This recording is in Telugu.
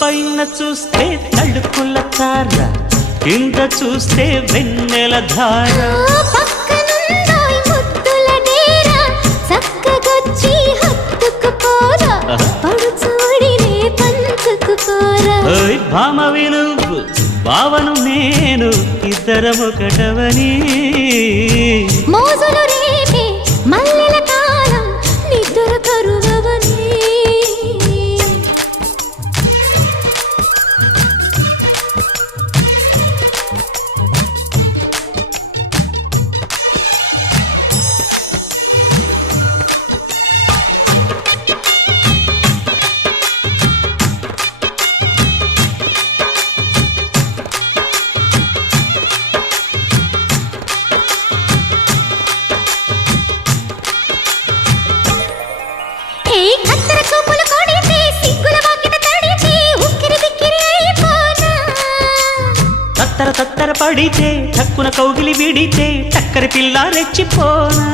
పైన చూస్తే తడుకుల తార, కింద చూస్తే వెన్నెల ధార. పక్కనుందోయ్ ముద్దుల డేరా, చక్కగొచ్చి హత్తుకుపోరా, పడుచూడినే పంచుకుపోరా. ఓయ్ భామ విలువు భావను నేను, ఇద్దరమొకటవని. మోజులు రేపే మల్లెల కాలం, నిద్ర కరువవని. తత్తర తత్తర పడితే, తక్కున కౌగిలి విడితే, చక్కరి పిల్ల రెచ్చిపోనా.